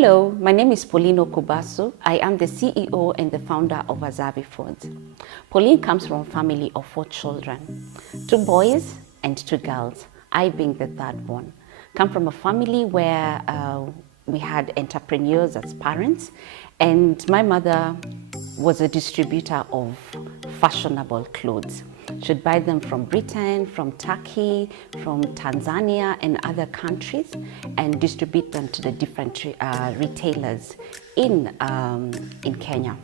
Hello, my name is Pauline Okubasu. I am the CEO and the founder of AZAAVI Foods. Pauline comes from a family of 4 children, 2 boys and 2 girls, I being the third one. Come from a family where we had entrepreneurs as parents, and my mother was a distributor of fashionable clothes. She'd buy them from Britain, from Turkey, from Tanzania and other countries, and distribute them to the different retailers in Kenya.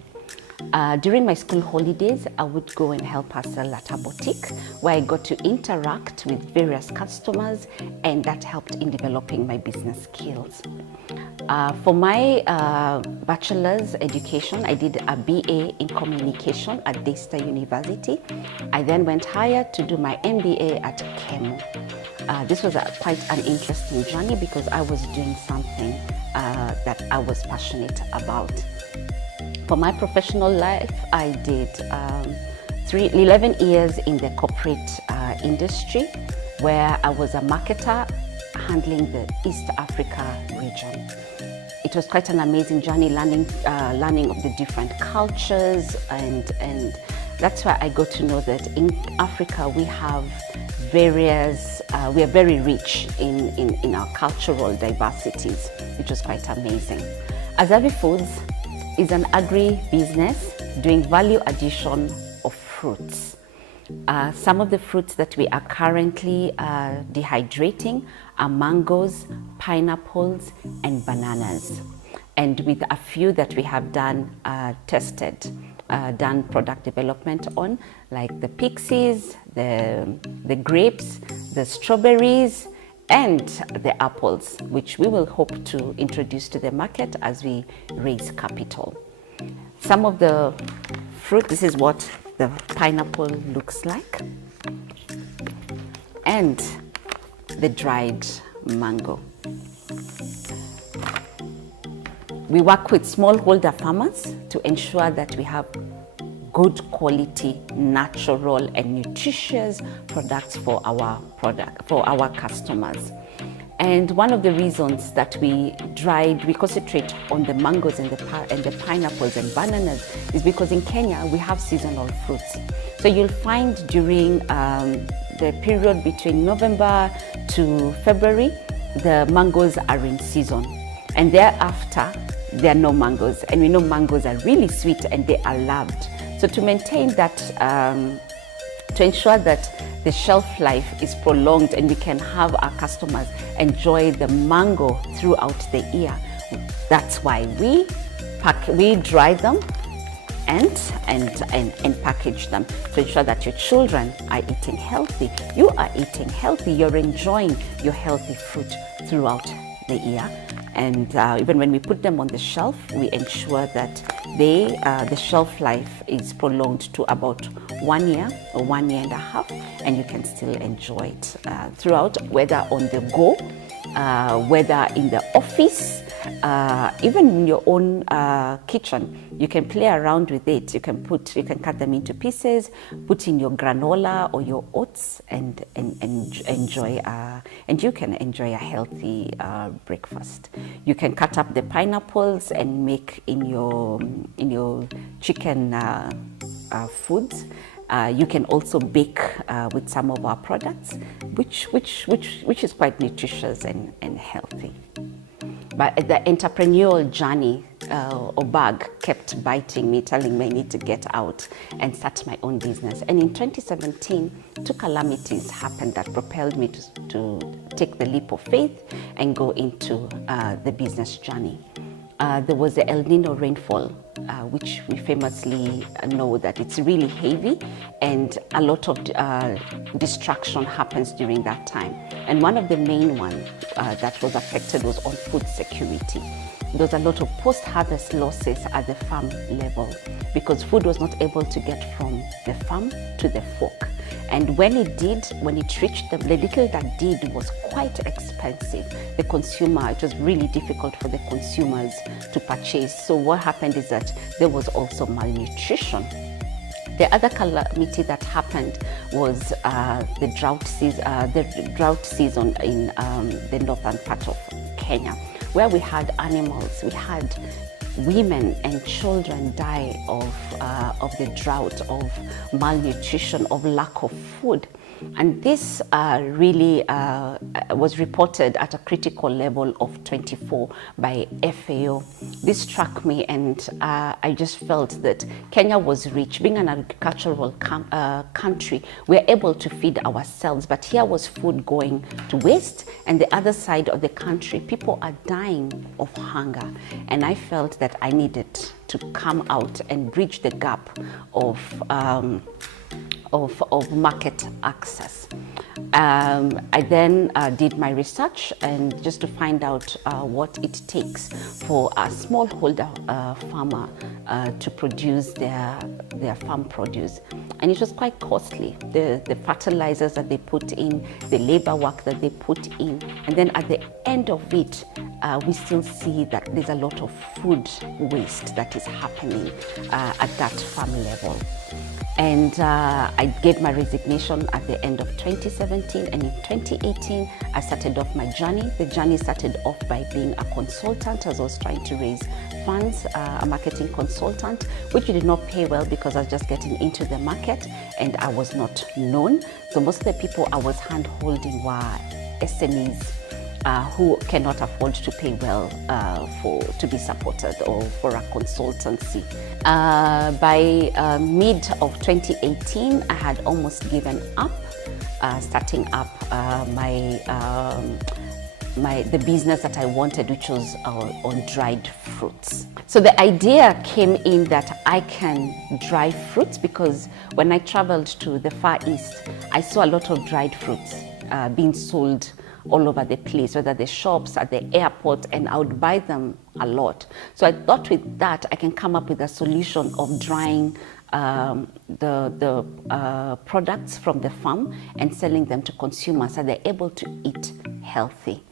During my school holidays, I would go and help her sell at her boutique, where I got to interact with various customers, and that helped in developing my business skills. For my bachelor's education, I did a BA in communication at Daystar University. I then went higher to do my MBA at KEMU. This was quite an interesting journey because I was doing something that I was passionate about. For my professional life, I did 11 years in the corporate industry, where I was a marketer handling the East Africa region. It was quite an amazing journey, learning of the different cultures, and that's why I got to know that in Africa we have various, we are very rich in our cultural diversities, which was quite amazing. AZAAVI Foods is an agri-business doing value addition of fruits. Some of the fruits that we are currently dehydrating are mangoes, pineapples, and bananas. And with a few that we have done done product development on, like the pixies, the grapes, the strawberries, and the apples, which we will hope to introduce to the market as we raise capital. Some of the fruit, this is what the pineapple looks like, and the dried mango. We work with smallholder farmers to ensure that we have good quality, natural and nutritious products for our customers. And one of the reasons that we concentrate on the mangoes and the pineapples and bananas is because in Kenya we have seasonal fruits. So you'll find during the period between November to February, the mangoes are in season, and thereafter there are no mangoes. And we know mangoes are really sweet and they are loved. So to maintain that, to ensure that the shelf life is prolonged and we can have our customers enjoy the mango throughout the year, that's why we dry them and package them to ensure that your children are eating healthy, you are eating healthy, you're enjoying your healthy fruit throughout the year. And even when we put them on the shelf, we ensure that the shelf life is prolonged to about 1 year or 1 year and a half, and you can still enjoy it throughout, whether on the go, whether in the office, even in your own kitchen. You can play around with it. You can cut them into pieces, put in your granola or your oats, and enjoy. And you can enjoy a healthy breakfast. You can cut up the pineapples and make in your chicken foods. You can also bake with some of our products, which is quite nutritious and healthy. But the entrepreneurial journey or bug kept biting me, telling me I need to get out and start my own business. And in 2017, 2 calamities happened that propelled me to take the leap of faith and go into the business journey. There was the El Nino rainfall, which we famously know that it's really heavy, and a lot of destruction happens during that time. And one of the main ones that was affected was on food security. There was a lot of post-harvest losses at the farm level because food was not able to get from the farm to the fork. And when it reached them, the little that did was quite expensive. The consumer, it was really difficult for the consumers to purchase. So what happened is that there was also malnutrition. The other calamity that happened was the drought season in the northern part of Kenya, where we had animals, we had women and children die of the drought, of malnutrition, of lack of food. And this really was reported at a critical level of 24 by FAO. This struck me, and I just felt that Kenya was rich. Being an agricultural country, we're able to feed ourselves, but here was food going to waste, and the other side of the country, people are dying of hunger. And I felt that I needed to come out and bridge the gap of market access. I then did my research, and just to find out what it takes for a smallholder farmer to produce their farm produce. And it was quite costly. The fertilizers that they put in, the labor work that they put in, and then at the end of it, we still see that there's a lot of food waste that is happening at that farm level. And I gave my resignation at the end of 2017, and in 2018 I started off my journey. The journey started off by being a consultant, as I was trying to raise funds, a marketing consultant, which did not pay well because I was just getting into the market and I was not known. So most of the people I was hand-holding were SMEs who cannot afford to pay well to be supported or for a consultancy. By mid of 2018, I had almost given up starting up the business that I wanted, which was on dried fruits. So the idea came in that I can dry fruits, because when I traveled to the Far East, I saw a lot of dried fruits being sold all over the place, whether the shops, at the airport, and I would buy them a lot. So I thought with that, I can come up with a solution of drying the products from the farm and selling them to consumers so they're able to eat healthy.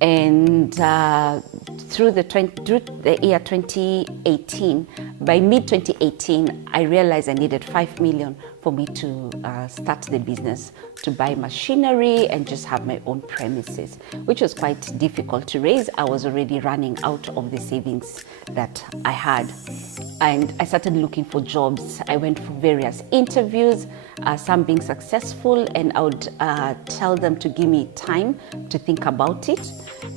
And through the year 2018, by mid-2018, I realized I needed 5 million for me to start the business, to buy machinery and just have my own premises, which was quite difficult to raise. I was already running out of the savings that I had. And I started looking for jobs. I went for various interviews, some being successful, and I would tell them to give me time to think about it.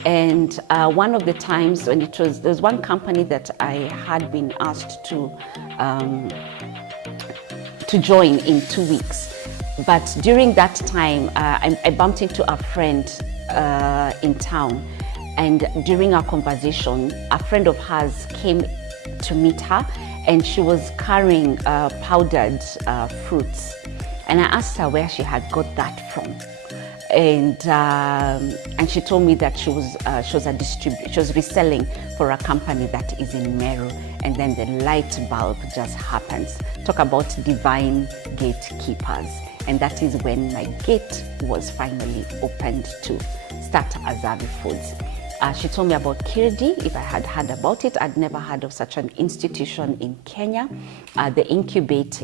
And one of the times when there was one company that I had been asked to join in 2 weeks. But during that time, I bumped into a friend in town. And during our conversation, a friend of hers came to meet her, and she was carrying powdered fruits. And I asked her where she had got that from. And she told me that she was a distributor. She was reselling for a company that is in Meru. And then the light bulb just happens. Talk about divine gatekeepers. And that is when my gate was finally opened to start AZAAVI Foods. She told me about Kirdi. If I had heard about it, I'd never heard of such an institution in Kenya. They incubate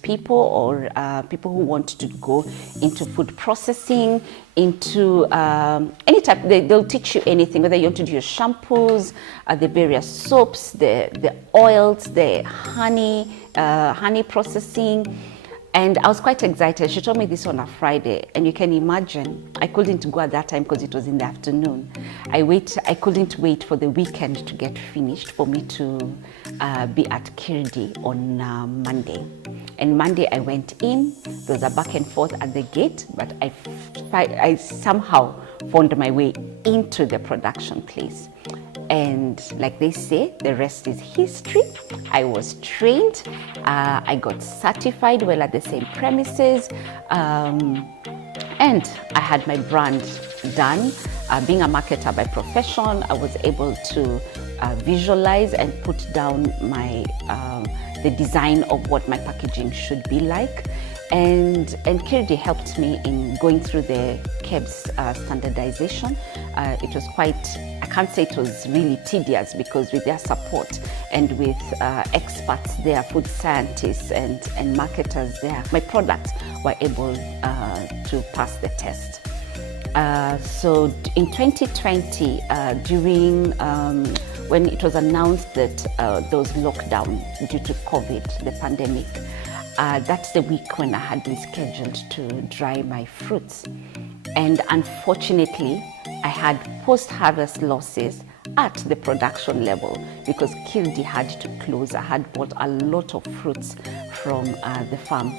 people, or people who want to go into food processing, into any type. They'll teach you anything, whether you want to do your shampoos, the various soaps, the oils, the honey processing. And I was quite excited. She told me this on a Friday, and you can imagine, I couldn't go at that time because it was in the afternoon. I couldn't wait for the weekend to get finished for me to be at Kirdi on Monday. And Monday I went in. There was a back and forth at the gate, but I somehow found my way into the production place. And like they say, the rest is history. I was trained, I got certified while at the same premises, and I had my brand done. Being a marketer by profession, I was able to visualize and put down the design of what my packaging should be like. And Kirdi helped me in going through the KEBS standardization. It was quite, I can't say it was really tedious, because with their support and with experts there, food scientists and marketers there, my products were able to pass the test. So in 2020, during when it was announced that there was lockdown due to COVID, the pandemic, that's the week when I had been scheduled to dry my fruits. And unfortunately, I had post-harvest losses at the production level because Kildi had to close. I had bought a lot of fruits from the farms,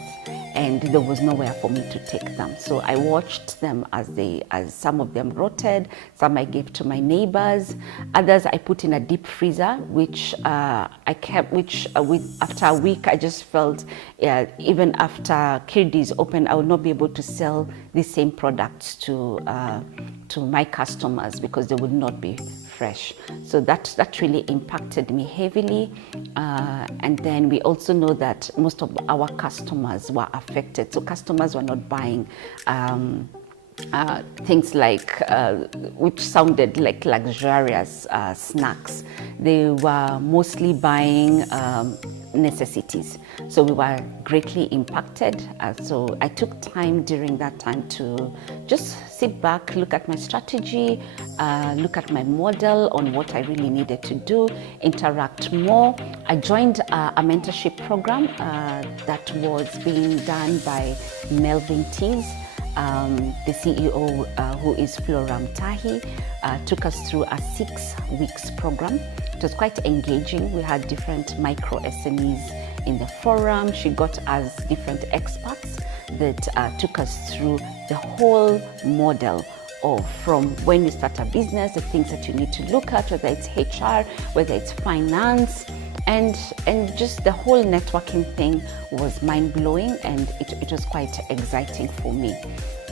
and there was nowhere for me to take them. So I watched them as some of them rotted, some I gave to my neighbors, others I put in a deep freezer, which I kept, after a week I just felt, even after Kildi's open, I would not be able to sell the same products to my customers because they would not be fresh. So that really impacted me heavily. And then we also know that most of our customers were affected. So customers were not buying things like, which sounded like luxurious snacks. They were mostly buying necessities. So we were greatly impacted. So I took time during that time to just sit back, look at my strategy, look at my model on what I really needed to do, interact more. I joined a mentorship program that was being done by Melvin Tees. The CEO, who is Floram Tahi, took us through a 6 weeks program. It was quite engaging. We had different micro SMEs in the forum. She got us different experts that took us through the whole model of from when you start a business, the things that you need to look at, whether it's HR, whether it's finance, and just the whole networking thing was mind-blowing, and it was quite exciting for me.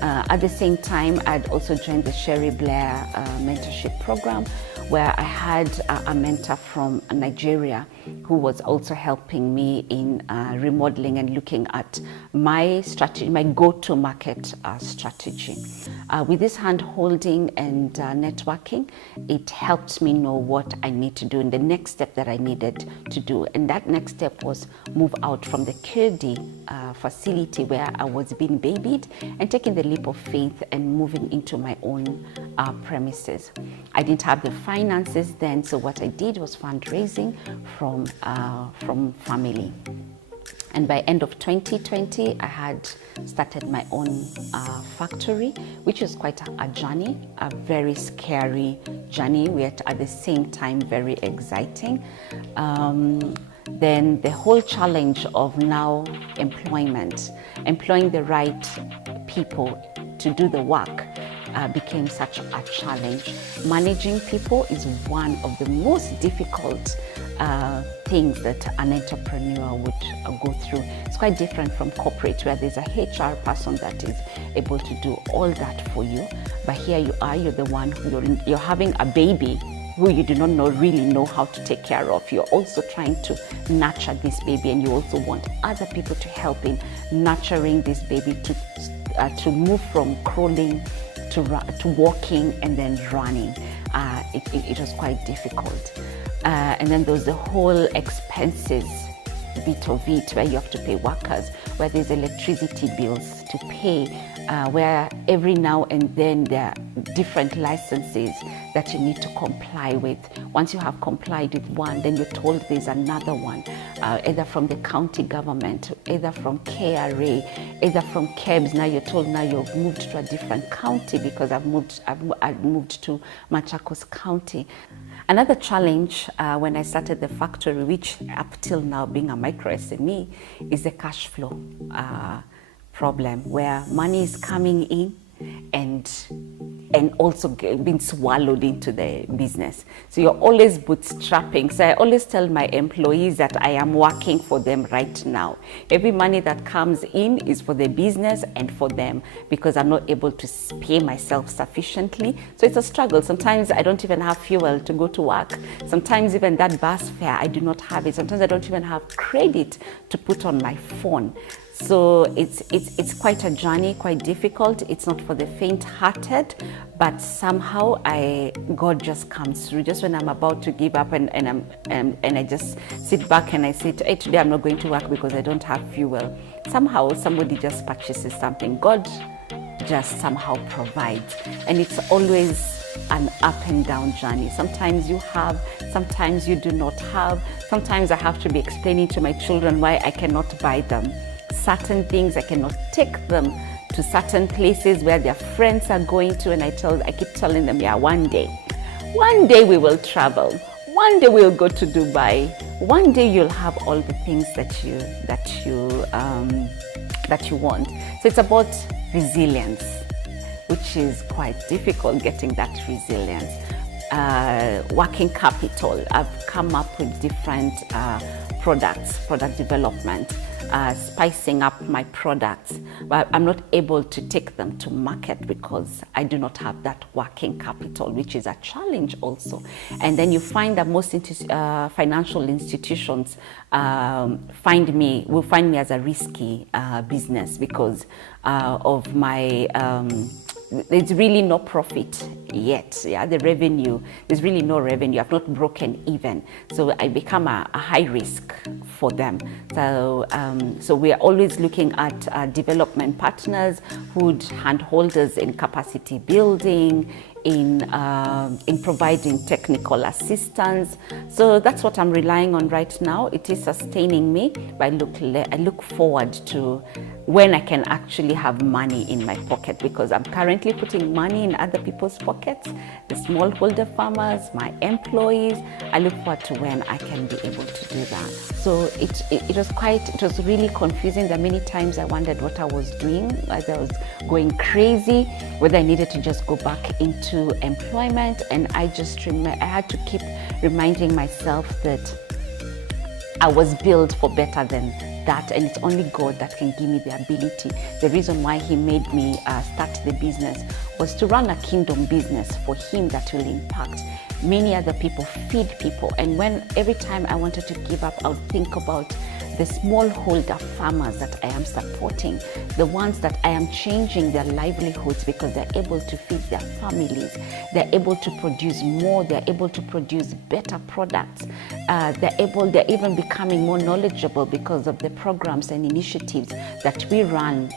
At the same time, I'd also joined the Sherry Blair mentorship program, where I had a mentor from Nigeria who was also helping me in remodeling and looking at my strategy, my go-to market strategy. With this hand-holding and networking, it helped me know what I need to do and the next step that I needed to do. And that next step was move out from the Kildi facility where I was being babied and taking the leap of faith and moving into my own premises. I didn't have the finances then, so what I did was fundraising from family. And by end of 2020, I had started my own factory, which was quite a journey, a very scary journey, yet at the same time very exciting. Then the whole challenge of now employing the right people to do the work became such a challenge. Managing people is one of the most difficult things that an entrepreneur would go through. It's quite different from corporate, where there's a HR person that is able to do all that for you. But here you are, you're the one you're having a baby who you do not really know how to take care of. You're also trying to nurture this baby, and you also want other people to help in nurturing this baby to move from crawling to walking and then running. It was quite difficult. And then there was the whole expenses bit of it, where you have to pay workers, where there's electricity bills to pay, where every now and then there are different licenses that you need to comply with. Once you have complied with one, then you're told there's another one, either from the county government, either from KRA, either from KEBS. Now you're told now you've moved to a different county because I've moved to Machakos County. Another challenge when I started the factory, which up till now being a micro SME, is the cash flow problem, where money is coming in and also being swallowed into the business. So you're always bootstrapping. So I always tell my employees that I am working for them right now. Every money that comes in is for the business and for them, because I'm not able to pay myself sufficiently. So it's a struggle. Sometimes I don't even have fuel to go to work. Sometimes even that bus fare, I do not have it. Sometimes I don't even have credit to put on my phone. So it's quite a journey, quite difficult. It's not for the faint-hearted, but somehow God just comes through. Just when I'm about to give up and I just sit back and I say, hey, today I'm not going to work because I don't have fuel. Somehow somebody just purchases something. God just somehow provides. And it's always an up and down journey. Sometimes you have, sometimes you do not have. Sometimes I have to be explaining to my children why I cannot buy them certain things. I cannot take them to certain places where their friends are going to, and I keep telling them, yeah, one day we will travel. One day we'll go to Dubai. One day you'll have all the things that you want. So it's about resilience, which is quite difficult, getting that resilience. Working capital. I've come up with different product development, spicing up my products, but I'm not able to take them to market because I do not have that working capital, which is a challenge also. And then you find that most financial institutions will find me as a risky business because of my there's really no profit yet. Yeah, the revenue, there's really no revenue. I've not broken even, so I become a high risk for them. So so we are always looking at development partners who would handhold us in capacity building, in providing technical assistance. So that's what I'm relying on right now. It is sustaining me, but I look forward to when I can actually have money in my pocket, because I'm currently putting money in other people's pockets, the smallholder farmers, my employees. I look forward to when I can be able to do that. So it was really confusing. There are many times I wondered what I was doing, as I was going crazy, whether I needed to just go back into employment. And I had to keep reminding myself that I was built for better than that, and it's only God that can give me the ability. The reason why He made me start the business was to run a kingdom business for Him that will impact many other people, feed people. And every time I wanted to give up, I would think about the smallholder farmers that I am supporting, the ones that I am changing their livelihoods because they're able to feed their families, they're able to produce more, they're able to produce better products, they're even becoming more knowledgeable because of the programs and initiatives that we run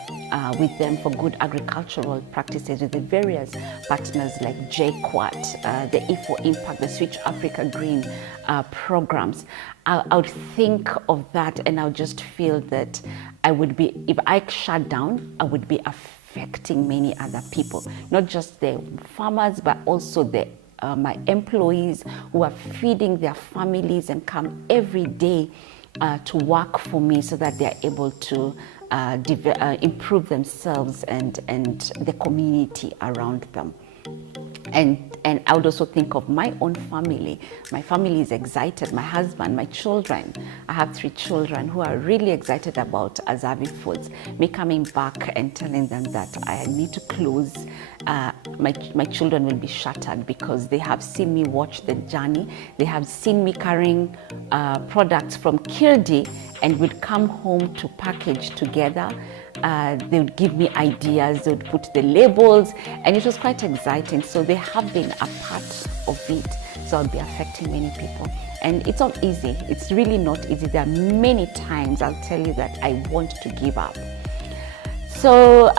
with them for good agricultural practices with the various partners like JQuat, the E4 Impact, the Switch Africa Green programs. I would think of that and I would just feel that if I shut down, I would be affecting many other people, not just the farmers, but also my employees who are feeding their families and come every day to work for me so that they're able to improve themselves and the community around them. And I would also think of my own family. My family is excited, my husband, my children. I have 3 children who are really excited about AZAAVI Foods. Me coming back and telling them that I need to close, my children will be shattered because they have seen me watch the journey. They have seen me carrying products from Kildi and would come home to package together. They would give me ideas, they would put the labels, and it was quite exciting. So they have been a part of it. So I'll be affecting many people. And it's not easy. It's really not easy. There are many times I'll tell you that I want to give up. So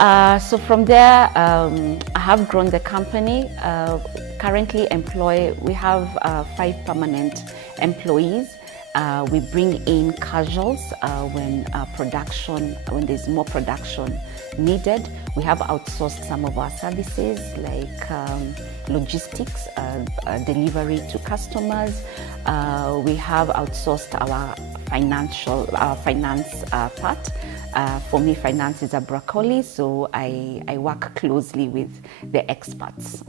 from there, I have grown the company. Currently we have 5 permanent employees. We bring in casuals when there's more production needed. We have outsourced some of our services like logistics, delivery to customers. We have outsourced our finance part. For me, finance is a broccoli, so I work closely with the experts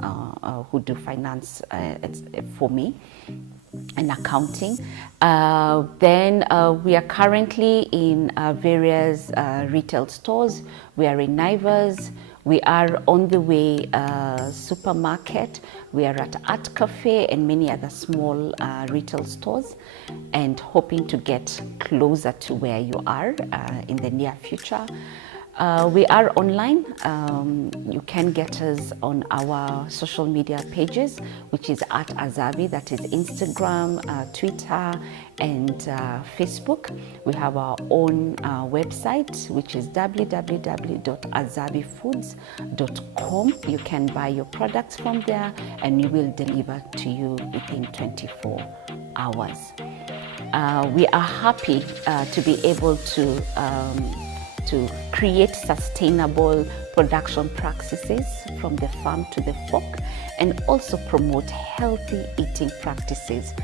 who do finance for me and accounting. Then we are currently in various retail stores. We are in Naivas. We are on the way supermarket. We are at Art Cafe and many other small retail stores, and hoping to get closer to where you are in the near future. We are online. You can get us on our social media pages, which is at AZAAVI, that is Instagram, Twitter, and Facebook. We have our own website, which is www.azaavifoods.com. You can buy your products from there, and we will deliver to you within 24 hours. We are happy to be able to create sustainable production practices from the farm to the fork, and also promote healthy eating practices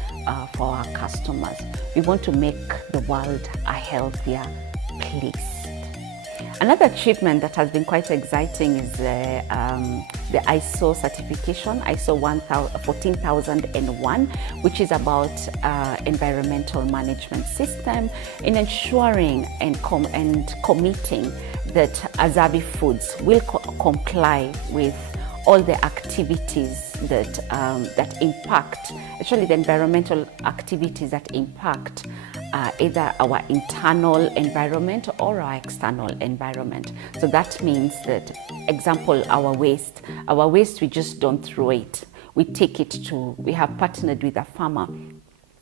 for our customers. We want to make the world a healthier place. Another achievement that has been quite exciting is the ISO certification, ISO 14001, which is about environmental management system in ensuring and committing that AZAAVI Foods will comply with all the activities that impact, actually the environmental activities that impact either our internal environment or our external environment. So that means that, example, our waste, we just don't throw it. We take it to, we have partnered with a farmer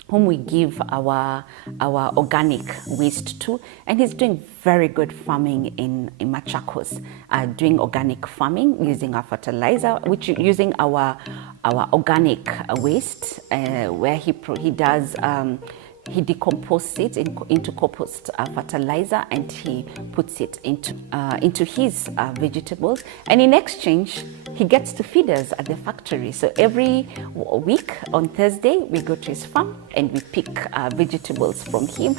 whom we give our organic waste to, and he's doing very good farming in Machakos, doing organic farming using our fertilizer, using our organic waste, where he does he decomposes it into compost fertilizer, and he puts it into his vegetables, and in exchange he gets to feed us at the factory. So every week on Thursday we go to his farm and we pick vegetables from him,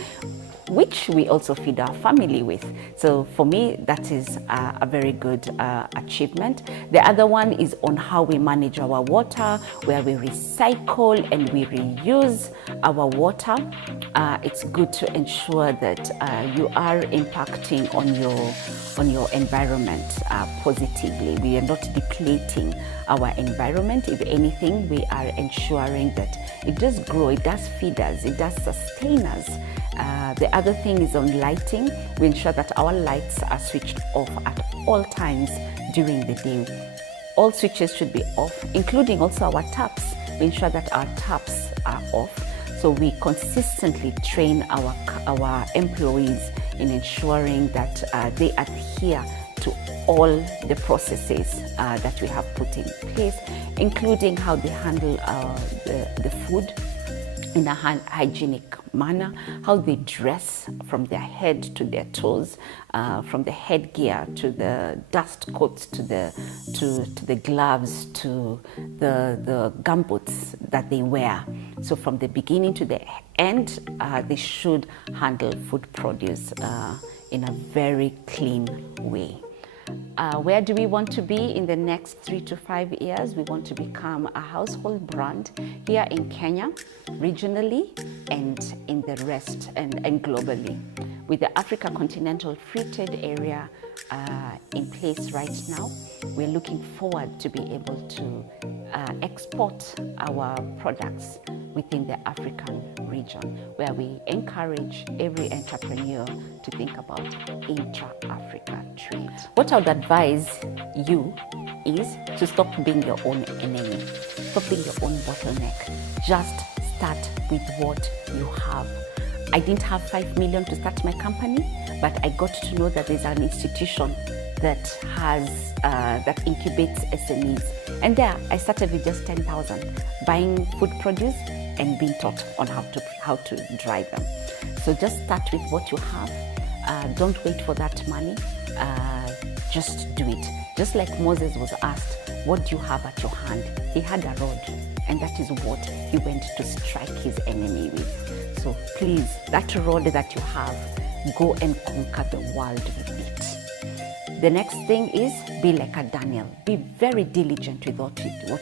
which we also feed our family with. So for me, that is a very good achievement. The other one is on how we manage our water, where we recycle and we reuse our water. It's good to ensure that you are impacting on your environment positively. We are not depleting our environment. If anything, we are ensuring that it does grow, it does feed us, it does sustain us. The other thing is on lighting. We ensure that our lights are switched off at all times during the day. All switches should be off, including also our taps. We ensure that our taps are off. So we consistently train our employees in ensuring that they adhere to all the processes that we have put in place, including how they handle the food in a hygienic manner, how they dress from their head to their toes, from the headgear to the dust coats to the gloves to the gumboots that they wear. So from the beginning to the end, they should handle food produce in a very clean way. Where do we want to be in the next 3 to 5 years? We want to become a household brand here in Kenya, regionally, and in the rest, and globally. With the Africa Continental Free Trade Area in place right now, we're looking forward to be able to export our products within the African region, where we encourage every entrepreneur to think about intra-Africa trade. What I would advise you is to stop being your own enemy, stop being your own bottleneck. Just start with what you have. I didn't have 5 million to start my company, but I got to know that there's an institution that has that incubates SMEs, and there I started with just 10,000, buying food produce and being taught on how to dry them. So just start with what you have. Don't wait for that money. Just do it. Just like Moses was asked, what do you have at your hand? He had a rod, and that is what he went to strike his enemy with. So please, that rod that you have, go and conquer the world with it. The next thing is be like a Daniel. Be very diligent with what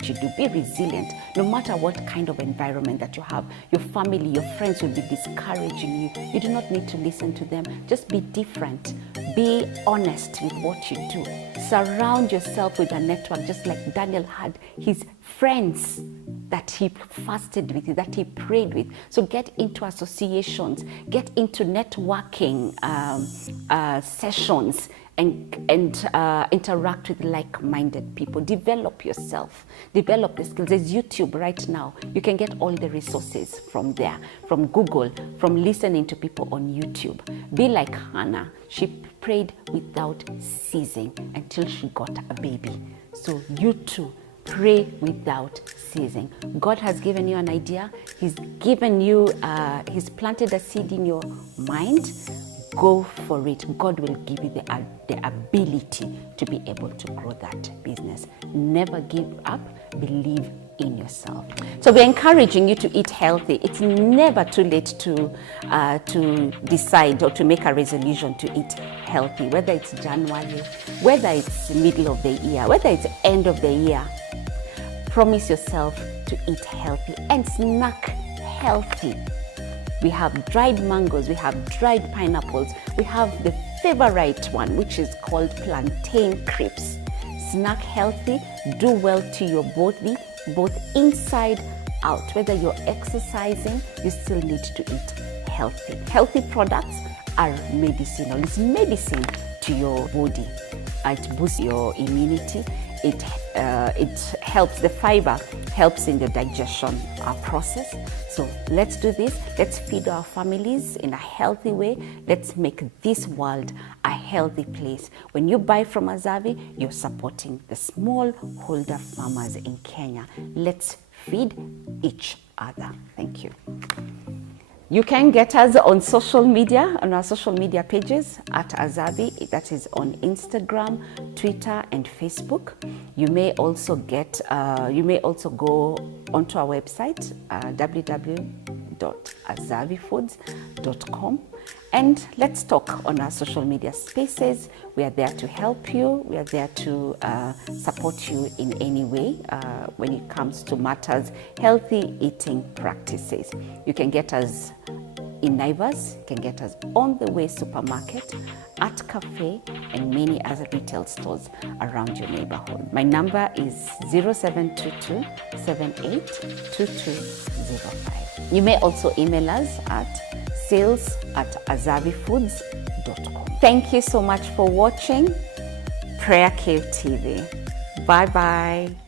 you do. Be resilient. No matter what kind of environment that you have, your family, your friends will be discouraging you. You do not need to listen to them. Just be different. Be honest with what you do. Surround yourself with a network, just like Daniel had his friends that he fasted with, that he prayed with. So get into associations, get into networking sessions, and interact with like-minded people. Develop yourself, develop the skills. There's YouTube right now. You can get all the resources from there, from Google, from listening to people on YouTube. Be like Hannah. She prayed without ceasing until she got a baby. So you too, pray without ceasing. God has given you an idea. He's given you, he's planted a seed in your mind. Go for it. God will give you the ability to be able to grow that business. Never give up. Believe in yourself. So we're encouraging you to eat healthy. It's never too late to decide or to make a resolution to eat healthy, whether it's January, whether it's middle of the year, whether it's end of the year. Promise yourself to eat healthy and snack healthy. We have dried mangoes, we have dried pineapples, we have the favorite one, which is called plantain crisps. Snack healthy, do well to your body, both inside out. Whether you're exercising, you still need to eat healthy. Healthy products are medicinal. It's medicine to your body. It boosts your immunity. It helps, the fiber helps in the digestion process. So let's do this. Let's feed our families in a healthy way. Let's make this world a healthy place. When you buy from AZAAVI, you're supporting the smallholder farmers in Kenya. Let's feed each other. Thank you. You can get us on social media, on our social media pages at AZAAVI. That is on Instagram, Twitter, and Facebook. You may also go onto our website, www.azaavifoods.com, and let's talk on our social media spaces. We are there to help you. We are there to support you in any way when it comes to matters healthy eating practices. You can get us in Naivas, you can get us on the way supermarket, at cafe, and many other retail stores around your neighborhood. My number is 0722 782205. You may also email us at sales@azaavifoods.com. Thank you so much for watching PrayerCave TV. Bye-bye.